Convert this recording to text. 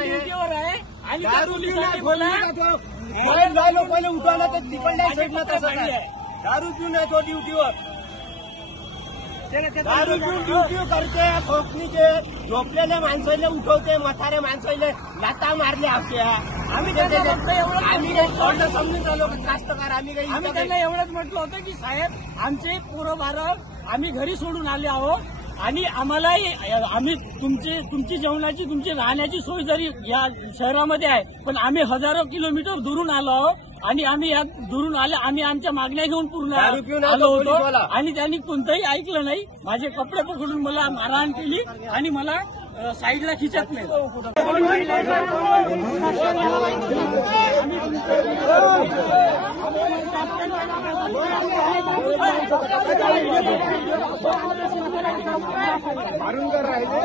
ड्युटीवर आहे आणि त्या पोलिसांनी मला झालो पहिले उठवलं तर तिकडल्या साईडला तसं आहे. दारू पिऊन येतो ड्युटीवर, दारू पिऊन ड्युटी करते, खोकणीचे झोपलेल्या माणसाला उठवते, म्हातारे माणसाला लाता मारले आपल्या. आम्ही थोडं समजून आलो कास्तकार. आम्ही त्यांना एवढंच म्हटलं होतं की साहेब आमचे पोरं बारं आम्ही घरी सोडून आले आहोत आणि आम्हालाही आम्ही तुमची जेवणाची तुमची राहण्याची सोय जरी या शहरामध्ये आहे, पण आम्ही हजारो किलोमीटर दुरून आलो आहोत आणि आम्ही या दुरून आले, आम्ही आमच्या मागण्या घेऊन पूर्ण आलो होतो आणि त्यांनी कोणतंही ऐकलं नाही. माझे कपडे पकडून मला मारहाण केली आणि मला साईडला खिचत नाही. मारून कर राहिले